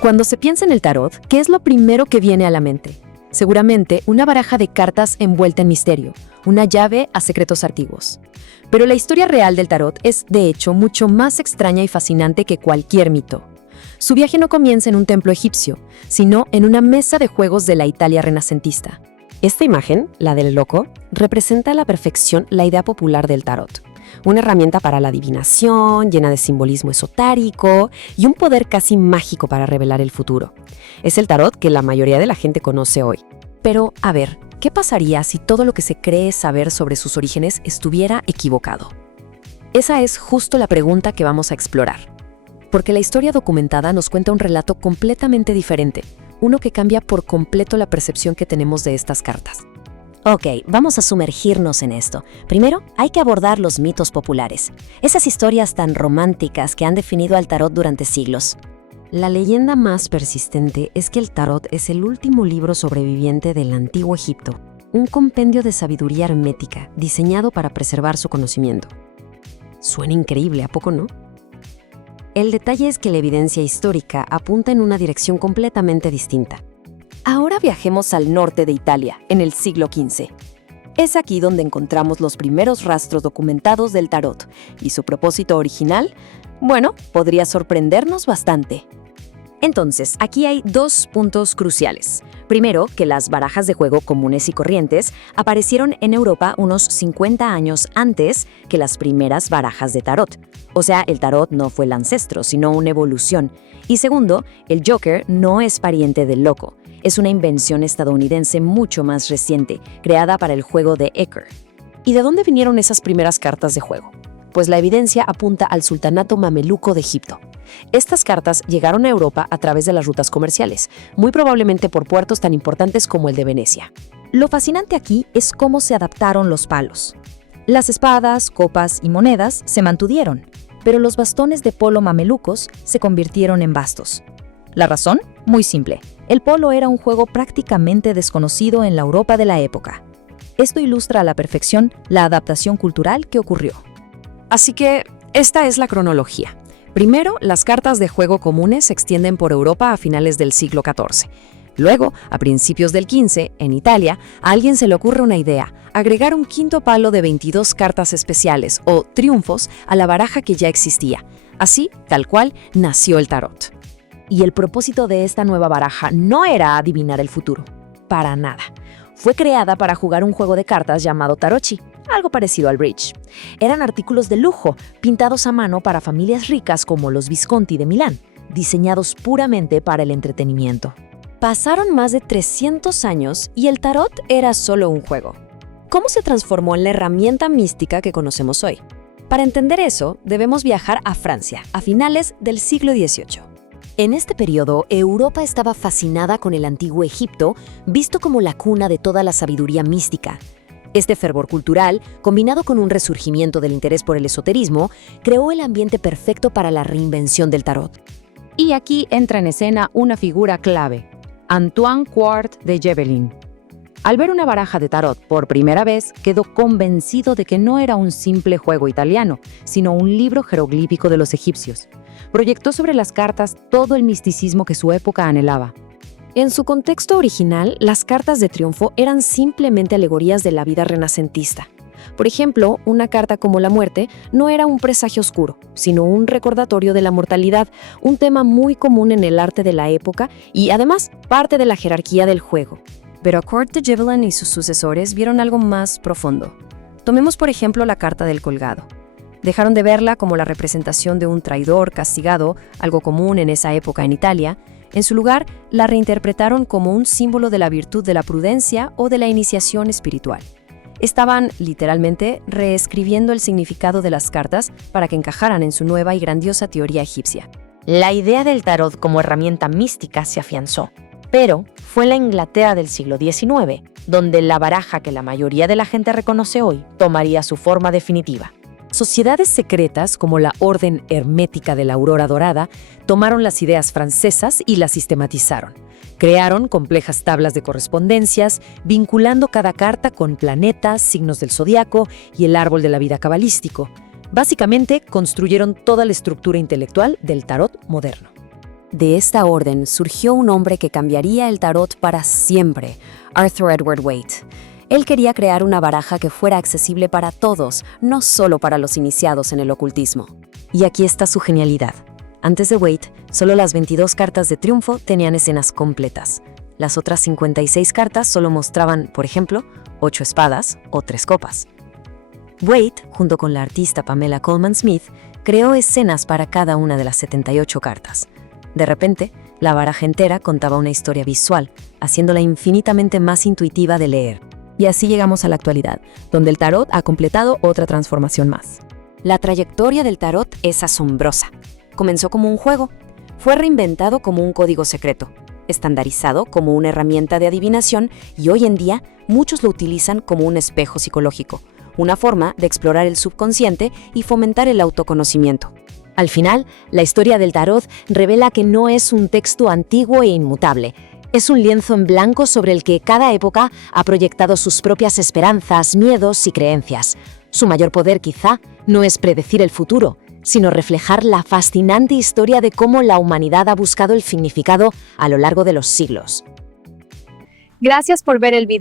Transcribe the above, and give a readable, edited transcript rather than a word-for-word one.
Cuando se piensa en el tarot, ¿qué es lo primero que viene a la mente? Seguramente una baraja de cartas envuelta en misterio, una llave a secretos antiguos. Pero la historia real del tarot es, de hecho, mucho más extraña y fascinante que cualquier mito. Su viaje no comienza en un templo egipcio, sino en una mesa de juegos de la Italia renacentista. Esta imagen, la del loco, representa a la perfección la idea popular del tarot. Una herramienta para la adivinación, llena de simbolismo esotérico y un poder casi mágico para revelar el futuro. Es el tarot que la mayoría de la gente conoce hoy. Pero, a ver, ¿qué pasaría si todo lo que se cree saber sobre sus orígenes estuviera equivocado? Esa es justo la pregunta que vamos a explorar. Porque la historia documentada nos cuenta un relato completamente diferente, uno que cambia por completo la percepción que tenemos de estas cartas. Ok, vamos a sumergirnos en esto. Primero, hay que abordar los mitos populares, esas historias tan románticas que han definido al tarot durante siglos. La leyenda más persistente es que el tarot es el último libro sobreviviente del antiguo Egipto, un compendio de sabiduría hermética diseñado para preservar su conocimiento. Suena increíble, ¿a poco no? El detalle es que la evidencia histórica apunta en una dirección completamente distinta. Ahora viajemos al norte de Italia, en el siglo XV. Es aquí donde encontramos los primeros rastros documentados del tarot, y su propósito original, bueno, podría sorprendernos bastante. Entonces, aquí hay dos puntos cruciales. Primero, que las barajas de juego comunes y corrientes aparecieron en Europa unos 50 años antes que las primeras barajas de tarot. O sea, el tarot no fue el ancestro, sino una evolución. Y segundo, el Joker no es pariente del loco. Es una invención estadounidense mucho más reciente, creada para el juego de Euchre. ¿Y de dónde vinieron esas primeras cartas de juego? Pues la evidencia apunta al sultanato mameluco de Egipto. Estas cartas llegaron a Europa a través de las rutas comerciales, muy probablemente por puertos tan importantes como el de Venecia. Lo fascinante aquí es cómo se adaptaron los palos. Las espadas, copas y monedas se mantuvieron, pero los bastones de polo mamelucos se convirtieron en bastos. ¿La razón? Muy simple. El polo era un juego prácticamente desconocido en la Europa de la época. Esto ilustra a la perfección la adaptación cultural que ocurrió. Así que, esta es la cronología. Primero, las cartas de juego comunes se extienden por Europa a finales del siglo XIV. Luego, a principios del XV, en Italia, a alguien se le ocurre una idea: agregar un quinto palo de 22 cartas especiales, o triunfos, a la baraja que ya existía. Así, tal cual, nació el tarot. Y el propósito de esta nueva baraja no era adivinar el futuro. Para nada. Fue creada para jugar un juego de cartas llamado tarocchi, algo parecido al bridge. Eran artículos de lujo, pintados a mano para familias ricas como los Visconti de Milán, diseñados puramente para el entretenimiento. Pasaron más de 300 años y el tarot era solo un juego. ¿Cómo se transformó en la herramienta mística que conocemos hoy? Para entender eso, debemos viajar a Francia, a finales del siglo XVIII. En este periodo, Europa estaba fascinada con el antiguo Egipto, visto como la cuna de toda la sabiduría mística. Este fervor cultural, combinado con un resurgimiento del interés por el esoterismo, creó el ambiente perfecto para la reinvención del tarot. Y aquí entra en escena una figura clave: Antoine Quart de Gebelin. Al ver una baraja de tarot por primera vez, quedó convencido de que no era un simple juego italiano, sino un libro jeroglífico de los egipcios. Proyectó sobre las cartas todo el misticismo que su época anhelaba. En su contexto original, las cartas de triunfo eran simplemente alegorías de la vida renacentista. Por ejemplo, una carta como la muerte no era un presagio oscuro, sino un recordatorio de la mortalidad, un tema muy común en el arte de la época y, además, parte de la jerarquía del juego. Pero Quart de Gebelin y sus sucesores vieron algo más profundo. Tomemos, por ejemplo, la carta del colgado. Dejaron de verla como la representación de un traidor castigado, algo común en esa época en Italia. En su lugar, la reinterpretaron como un símbolo de la virtud de la prudencia o de la iniciación espiritual. Estaban, literalmente, reescribiendo el significado de las cartas para que encajaran en su nueva y grandiosa teoría egipcia. La idea del tarot como herramienta mística se afianzó, pero fue en la Inglaterra del siglo XIX, donde la baraja que la mayoría de la gente reconoce hoy tomaría su forma definitiva. Sociedades secretas como la Orden Hermética de la Aurora Dorada tomaron las ideas francesas y las sistematizaron. Crearon complejas tablas de correspondencias, vinculando cada carta con planetas, signos del zodiaco y el árbol de la vida cabalístico. Básicamente, construyeron toda la estructura intelectual del tarot moderno. De esta orden surgió un hombre que cambiaría el tarot para siempre, Arthur Edward Waite. Él quería crear una baraja que fuera accesible para todos, no solo para los iniciados en el ocultismo. Y aquí está su genialidad. Antes de Waite, solo las 22 cartas de triunfo tenían escenas completas. Las otras 56 cartas solo mostraban, por ejemplo, 8 espadas o 3 copas. Waite, junto con la artista Pamela Colman Smith, creó escenas para cada una de las 78 cartas. De repente, la baraja entera contaba una historia visual, haciéndola infinitamente más intuitiva de leer. Y así llegamos a la actualidad, donde el tarot ha completado otra transformación más. La trayectoria del tarot es asombrosa. Comenzó como un juego, fue reinventado como un código secreto, estandarizado como una herramienta de adivinación y hoy en día muchos lo utilizan como un espejo psicológico, una forma de explorar el subconsciente y fomentar el autoconocimiento. Al final, la historia del tarot revela que no es un texto antiguo e inmutable. Es un lienzo en blanco sobre el que cada época ha proyectado sus propias esperanzas, miedos y creencias. Su mayor poder, quizá, no es predecir el futuro, sino reflejar la fascinante historia de cómo la humanidad ha buscado el significado a lo largo de los siglos. Gracias por ver el video.